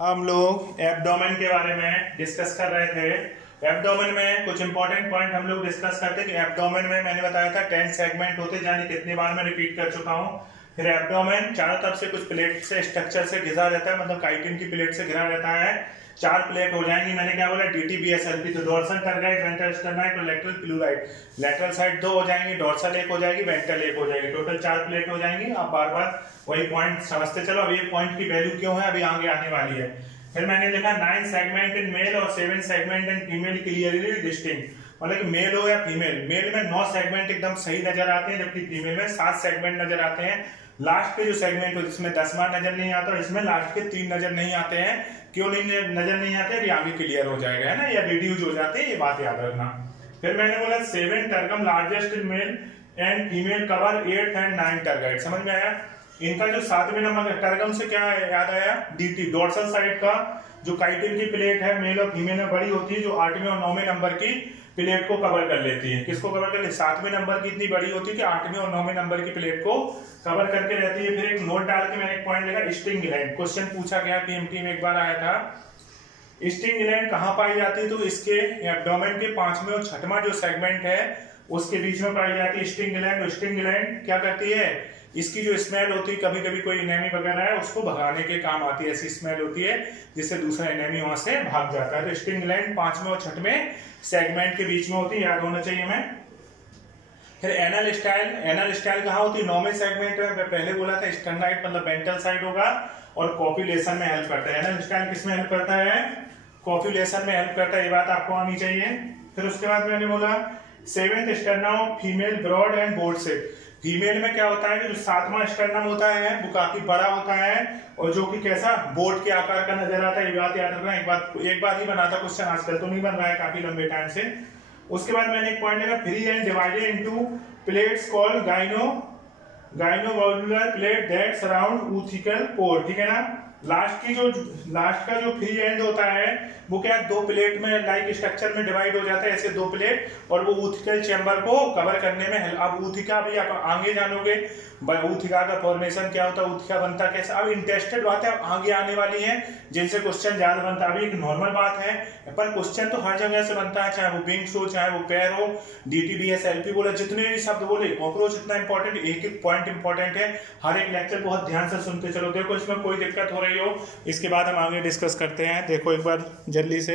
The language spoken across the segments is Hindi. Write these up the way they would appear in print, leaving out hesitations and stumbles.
हम लोग एब्डोमेन के बारे में डिस्कस कर रहे थे। एब्डोमेन में कुछ इंपॉर्टेंट पॉइंट हम लोग डिस्कस करते कि एब्डोमेन में मैंने बताया था 10 सेगमेंट होते, जाने कितनी बार मैं रिपीट कर चुका हूँ। फिर एब्डोमेन चारों तरफ से कुछ प्लेट से स्ट्रक्चर से घिरा रहता है, मतलब काइटिन की प्लेट से घिरा रहता है। 4 प्लेट हो जाएंगी। मैंने क्या बोला, DTBSLP, तो डोर्सल टर्गाइट, वेंट्रल स्टर्नाइट और लेटरल प्लूराइट। लेटरल साइड 2 हो जाएंगी, डोर्सल 1 हो जाएगी, वेंट्रल 1 हो जाएगी, टोटल 4 प्लेट हो जाएंगी। आप बार बार वही पॉइंट समझते चलो। अब ये पॉइंट की वैल्यू क्यों है अभी आगे आने वाली है। फिर मैंने लिखा 9 सेगमेंट इन मेल और 7 segment in female clearly distinct, मतलब कि मेल हो या फीमेल। मेल में 9 सेगमेंट एकदम सही नजर आते हैं, जबकि फीमेल में 7 सेगमेंट नजर आते हैं। लास्ट के जो सेगमेंट हो जिसमें 10वां नजर नहीं आता, इसमें लास्ट के 3 नजर नहीं आते हैं। क्यों नहीं नजर नहीं आते, अभी आगे क्लियर हो जाएगा, है ना, या रिड्यूस हो जाते हैं, ये बात याद रखना। फिर मैंने बोला 7 tergum largest in male and female cover 8 and 9 tergite. समझ में आया। इनका जो 7वें नंबर टर्गम से क्या याद आया, DT डोर्सल साइड का जो काइटिन की प्लेट है मेल और फीमेल में बड़ी होती है, जो 8वें और 9वें नंबर की प्लेट को कवर कर लेती है। किसको कवर कर लेती है? 7वें नंबर की इतनी बड़ी होती है कि 8वें और 9वें नंबर की प्लेट को कवर करके रहती है। फिर एक नोट डाल के मैंने एक पॉइंट लिखा, स्टिंग ग्लैंड। क्वेश्चन पूछा गया PMT में, एक बार आया था। स्टिंग ग्लैंड कहाँ पाई जाती है? तो इसके एब्डोमेन के 5वें और 6वां जो सेगमेंट है उसके बीच में पाई जाती है स्टिंग ग्लैंड। स्टिंग ग्लैंड क्या करती है, इसकी जो स्मेल होती है, कभी कभी कोई एनेमी वगैरह है उसको भगाने के काम आती है। ऐसी स्मेल होती है जिससे दूसरा एनेमी वहां से भाग जाता है। तो स्टिंग ग्लैंड 5वें और 6वें सेगमेंट के बीच में होती है, याद होना चाहिए मैं। फिर एनल स्टाइल। एनल स्टाइल कहाँ होती है? 9वें सेगमेंट में। मैं पहले बोला था स्टर्नाइट मतलब वेंट्रल साइड होगा और कॉपुलेशन में हेल्प करता है। एनल स्टाइल किसमें हेल्प करता है? कॉपुलेशन में हेल्प करता है, ये बात आपको आनी चाहिए। फिर उसके बाद मैंने बोला 7th sternum female broad and board से। फीमेल में क्या होता है कि जो 7वां स्टर्नम होता है वो काफी बड़ा होता है और जो कि कैसा बोर्ड के आकार का नजर आता है। ये बात याद रखना। एक बार ही बना था क्वेश्चन, आजकल तो नहीं बन रहा है काफी लंबे टाइम से। उसके बाद मैंने एक पॉइंट लिखा, free and divided into plates called gynovalvular plate that surround oothecal pore. ठीक है ना। लास्ट का जो फ्री एंड होता है वो क्या, 2 प्लेट में लाइक स्ट्रक्चर में डिवाइड हो जाता है, ऐसे 2 प्लेट, और वो ऊथिकल चैम्बर को कवर करने में है। अब ऊथिका भी आप आगे जानोगे, ऊथिका का फॉर्मेशन क्या होता है, ऊथिका बनता कैसे। अब इंटरेस्टेड बात है आगे आने वाली है जिनसे क्वेश्चन ज्यादा बनता है। अभी एक नॉर्मल बात है, पर क्वेश्चन तो हर जगह से बनता है, चाहे वो विंग्स हो, चाहे वो पैर हो, DTBSLP बोले, जितने भी शब्द बोले। कॉकरोच इतना इंपॉर्टेंट, एक एक पॉइंट इंपॉर्टेंट है। हर एक लेक्चर बहुत ध्यान से सुनते चलो। देखो इसमें कोई दिक्कत हो रही हो इसके बाद हम आगे डिस्कस करते हैं। देखो एक बार जल्दी से।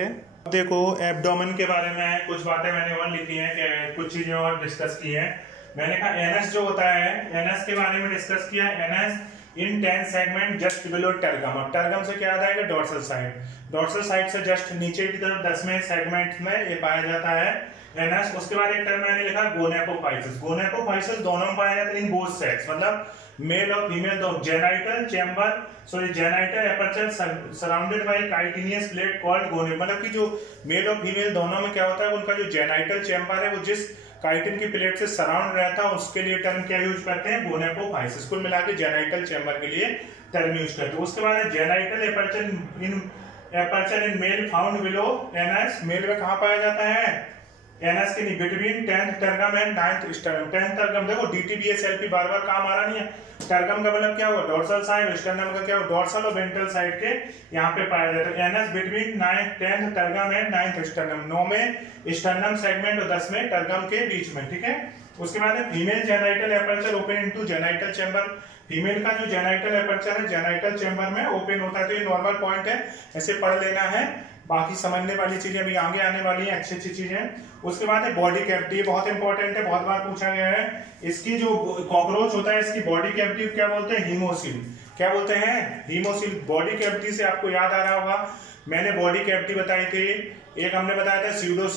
देखो एब्डोमेन के बारे में कुछ बातें मैंने और लिखी हैं, कि कुछ चीजें और डिस्कस की हैं। मैंने कहा एनएस जो होता है, एनएस के बारे में डिस्कस किया। एनएस इन 10 सेगमेंट जस्ट बिलो टर्गम। अब टर्गम से क्या आता है? Dorsal side. डोर्सल साइड से जस्ट नीचे की तरफ 10वें सेगमेंट में ये पाया जाता है एनएस। उसके बाद एक टर्म मैंने लिखा गोनेपोफाइसिस। गोनेपोफाइसिस दोनों में पाया जाता है इन बोथ सेक्स, मतलब मेल और फीमेल दो। Genital aperture surrounded by chitinous plate called गोने, मतलब कि जो मेल और फीमेल दोनों में क्या होता है, उनका जो जेनाइटल चैम्बर है वो जिस काइटिन की प्लेट से सराउंड रहता है उसके लिए टर्म क्या यूज करते हैं? गोनेपोफाइसिस। कुल मिला के जेनाइटल चैम्बर के लिए टर्म यूज करते हैं। उसके बाद genital aperture in male found below anus. Male में कहां पाया जाता है? एनएस के between 10th tergum and 9th sternum. 10th tergum देखो, DTBSLP बार बार काम आ रहा नहीं है। टर्गम का मतलब क्या हुआ? Dorsal side. स्टर्नम का क्या हुआ? डोर्सल और वेंट्रल साइड के यहाँ पे पाया जाता है। Anus between 10th tergum and 9th sternum. 9वें स्टर्नम सेगमेंट और 10वें टर्गम के बीच में। ठीक है। उसके बाद है female genital aperture open into genital chamber. Female का जो जेनाइटल एपर्चर है जेनाइटल चैम्बर में ओपन होता है। तो ये नॉर्मल पॉइंट है, ऐसे पढ़ लेना है। बाकी समझने वाली चीजें अभी आगे आने वाली हैं, अच्छी अच्छी चीजें। उसके बाद है बॉडी कैविटी। बहुत इंपॉर्टेंट है, बहुत बार पूछा गया है। इसकी जो कॉकरोच होता है इसकी बॉडी कैविटी क्या बोलते हैं? हीमोसिल। क्या बोलते हैं? हीमोसिल। बॉडी कैविटी से आपको याद आ रहा होगा, मैंने बॉडी कैविटी बताई थी। एक हमने बताया था एसीलोम,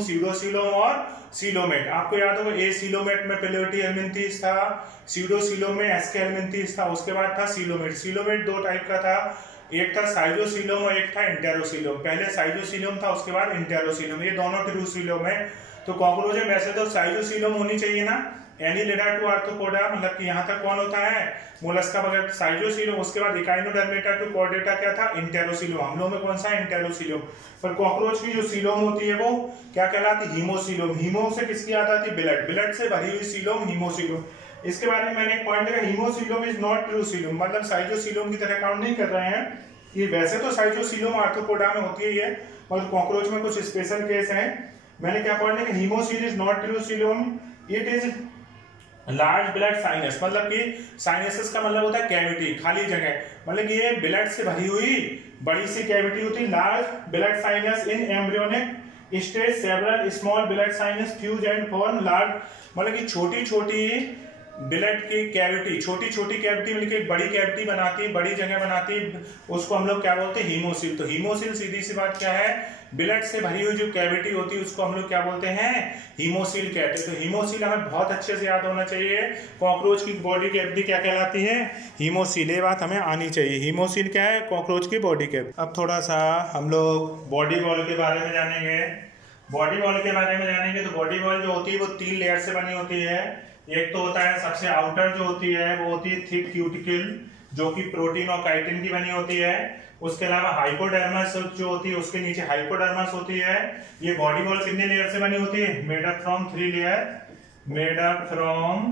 सीडोसीलोम और सीलोमेट। आपको याद होगा एसीलोमेट में पेलोटी हेलमिंथीस था, सीडोसीलोम में एस्के हेलमिंथीस था। उसके बाद था सीलोमेट। सीलोमेट 2 टाइप का था, एक था साइजोसीलोम और एक था इंटेरोसीलोम। पहले साइजोसीलोम था, उसके बाद इंटेरोसीलोम। ये दोनों ट्रूसीलोम है। तो कॉकरोच में वैसे तो साइजोसीलोम होनी चाहिए ना, एनिलिडा टू आर्थ्रोपोडा, मतलब कि यहाँ तक कौन होता है? मोलस्का वगैरह। साइजोसीलोम। उसके बाद इकाइनोडर्मेटा टू कॉर्डेटा क्या था? इंटेरोसीलोम। हम लोग में कौन सा? इंटेरोसीलोम। पर कॉकरोच की जो सीलोम होती है वो क्या कहलाती? हीमोसीलोम। हीमो से किसकी याद आती? ब्लड। ब्लड से भरी हुई सीलोम हीमोसीलोम। इसके बारे में मैंने एक पॉइंट लिखा, हीमोसीलोम इज नॉट ट्रूसीलोम, मतलब साइजोसीलोम की तरह काउंट नहीं कर रहे हैं। ये वैसे तो साइटोसिलोम आर्थ्रोपोडा में होती है, और कॉकरोच में कुछ स्पेशल केस हैं। मैंने क्या पढ़ा कि haemocoel is not ट्रूसिलोम, it is large blood sinus, मतलब कि साइनसेस का मतलब होता है कैविटी, खाली जगह, मतलब कि ये ब्लड से भरी हुई बड़ी सी कैविटी होती है। Large blood sinus in embryonic stage, several small blood sinus fuse and form large, मतलब कि छोटी छोटी ब्लड की कैविटी, छोटी छोटी कैविटी मिलकर एक बड़ी कैविटी बनाती है, बड़ी जगह बनाती है, उसको हम लोग क्या बोलते हैं, हीमोसील। तो हीमोसील सीधी सी बात क्या है, ब्लड से भरी हुई जो कैविटी होती है उसको हम लोग क्या बोलते हैं, हीमोसील कहते हैं। तो हीमोसील हमें बहुत अच्छे से याद होना चाहिए। कॉकरोच की बॉडी कैविटी क्या कहलाती है, हीमोसील, ये बात हमें आनी चाहिए। हीमोसील क्या है, कॉकरोच की बॉडी कैविटी। अब थोड़ा सा हम लोग बॉडी वॉल के बारे में जानेंगे। बॉडी वॉल के बारे में जानेंगे तो बॉडी वॉल जो होती है वो 3 लेयर से बनी होती है। एक तो होता है सबसे आउटर जो होती है वो होती है थिक क्यूटिकल, जो कि प्रोटीन और काइटिन की बनी होती है। उसके अलावा हाइपोडर्मस जो होती है उसके नीचे हाइपोडर्मस होती है। ये बॉडी वॉल कितने लेयर से बनी होती है, made up from 3 layer, made up from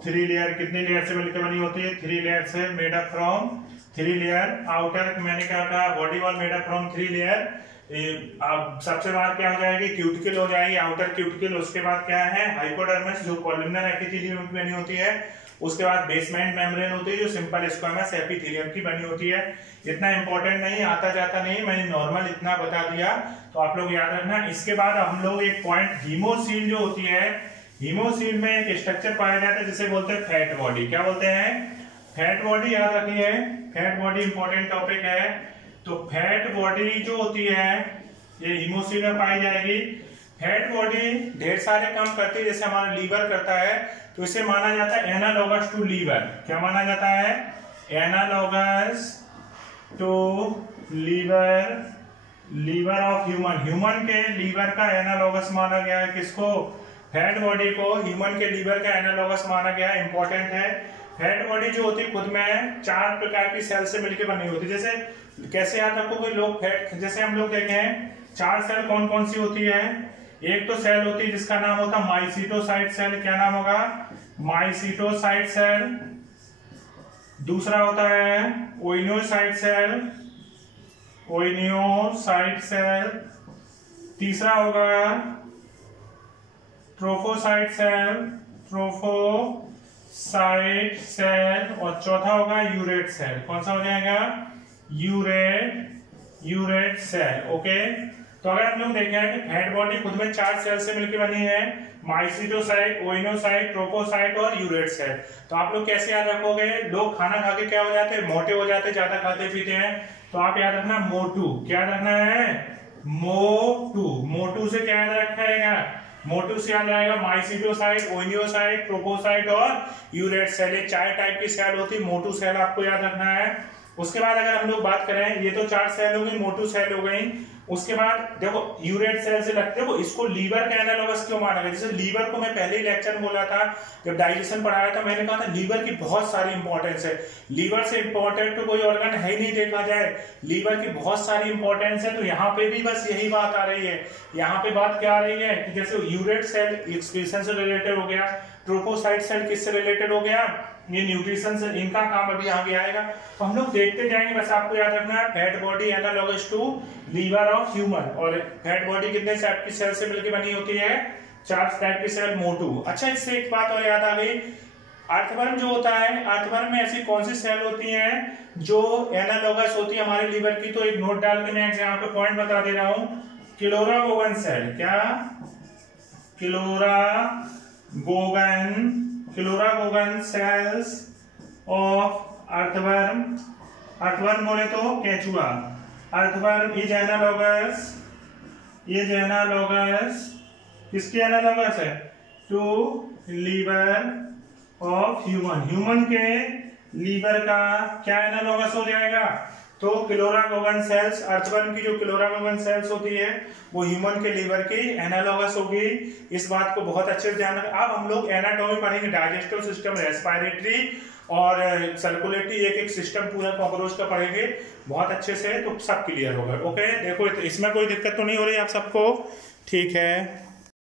3 layer. कितने लेयर से मिलकर बनी होती है, 3 लेयर से, made up from 3 layer. Outer मैंने क्या कहा, body wall made up from 3 layer. अब सबसे बाद क्या हो जाएगी, क्यूटिकल हो जाएगी, आउटर क्यूटिकल। उसके बाद क्या है, हाइपोडर्मस जो कॉलमनर एपिथेलियम की बनी होती है। उसके बाद बेसमेंट मेम्ब्रेन होती है जो सिंपल स्क्वामस एपिथेलियम की बनी होती है। इतना इंपॉर्टेंट नहीं, आता जाता नहीं, मैंने नॉर्मल इतना बता दिया तो आप लोग याद रखना। इसके बाद हम लोग एक पॉइंट, हीमोसील जो होती है, हीमोसील में एक स्ट्रक्चर पाया जाता है जिसे बोलते हैं फैट बॉडी। क्या बोलते हैं, फैट बॉडी, याद रखिए, फैट बॉडी इंपॉर्टेंट टॉपिक है। तो फैट बॉडी जो होती है ये हीमोसील में पाई जाएगी। फैट बॉडी ढेर सारे काम करती है, जैसे हमारा लीवर करता है, तो इसे माना जाता है एनालॉगस टू लीवर। क्या माना जाता है, analogous to liver, liver of human, human के लीवर का एनालॉगस माना गया है। किसको, फैट बॉडी को ह्यूमन के लीवर का एनालॉगस माना गया है, इंपॉर्टेंट है। फैट बॉडी जो होती है खुद में 4 प्रकार की सेल से मिलकर बनी होती है। जैसे कैसे याद रखोगे लोग फैट, जैसे हम लोग देखें 4 सेल कौन कौन सी होती है। एक तो सेल होती है जिसका नाम होता है माइसीटोसाइट सेल। क्या नाम होगा, माइसीटोसाइट सेल। दूसरा होता है ओइनोसाइट सेल, ओइनोसाइट सेल। तीसरा होगा ट्रोफोसाइट सेल, ट्रोफोसाइट सेल। और चौथा होगा यूरेट सेल। कौन सा हो जाएगा, यूरेट सेल। ओके, तो अगर हम लोग देखें कि फैट बॉडी खुद में 4 सेल से मिलकर बनी है, माइसीटोसाइट, ओइनोसाइट, ट्रोपोसाइट और यूरेट सेल। तो आप लोग कैसे याद रखोगे, लोग खाना खा के क्या हो जाते हैं, मोटे हो जाते हैं, ज्यादा खाते पीते हैं। तो आप याद रखना मोटू, क्या रखना है, मोटू। मोटू से क्या याद रखेगा, मोटू से याद आएगा माइसीटोसाइट, ओइनोसाइट, ट्रोपोसाइट और यूरेट सेल। ये 4 टाइप की सेल होती है, मोटू सेल आपको याद रखना है। उसके बाद अगर हम लोग बात करें, ये तो 4 सेल हो गई, मोटू सेल हो गई। उसके बाद देखो यूरेट सेल से लगते हो, इसको लीवर का एनालॉगस क्यों माना गया। जैसे लीवर को मैं पहले ही लेक्चर में बोला था, जब डाइजेशन पढ़ाया था, मैंने कहा था लीवर की बहुत सारी इंपॉर्टेंस है। लीवर से इंपॉर्टेंट तो कोई ऑर्गन है ही नहीं, देखा जाए लीवर की बहुत सारी इंपॉर्टेंस है। तो यहाँ पे भी बस यही बात आ रही है। यहाँ पे बात क्या आ रही है कि जैसे यूरेट सेल एक्सक्रीशन से रिलेटेड हो गया, ट्रोपोसाइट सेल किससे रिलेटेड हो गया, ये न्यूट्रिशन से, इनका काम अभी आगे आएगा। तो हम लोग देखते जाएंगे, बस आपको याद रखना है fat body analogous to liver of human. और फैट बॉडी कितने टाइप की सेल से मिलकर बनी होती है, 4 टाइप की सेल, मोटू। अच्छा, इससे एक बात और याद आ गई, अर्थवर्म जो होता है, अर्थवर्म में ऐसी कौन सी सेल होती है जो एनालॉगस होती है हमारे लीवर की। तो एक नोट डाल के मैं यहाँ पे पॉइंट बता दे रहा हूं, क्लोरागोगन सेल। क्या, chloragogen cells of earthworm. Earthworm बोले तो केचुआ। अर्थवर्म इज एनालॉगस, किसकी एनालॉगस है, to liver of human. Human के लीवर का क्या एनालॉगस हो जाएगा, तो क्लोरागोगन सेल्स, अर्थवर्म की जो क्लोरागोगन सेल्स होती है वो ह्यूमन के लीवर की एनालॉगस होगी। इस बात को बहुत अच्छे से ध्यान रखें। अब हम लोग एनाटॉमी पढ़ेंगे, डाइजेस्टिव सिस्टम, रेस्पिरेटरी और सर्कुलेटरी, एक एक सिस्टम पूरा कॉकरोच का पढ़ेंगे बहुत अच्छे से, तो सब क्लियर होगा। ओके, देखो इसमें कोई दिक्कत तो नहीं हो रही आप सबको, ठीक है।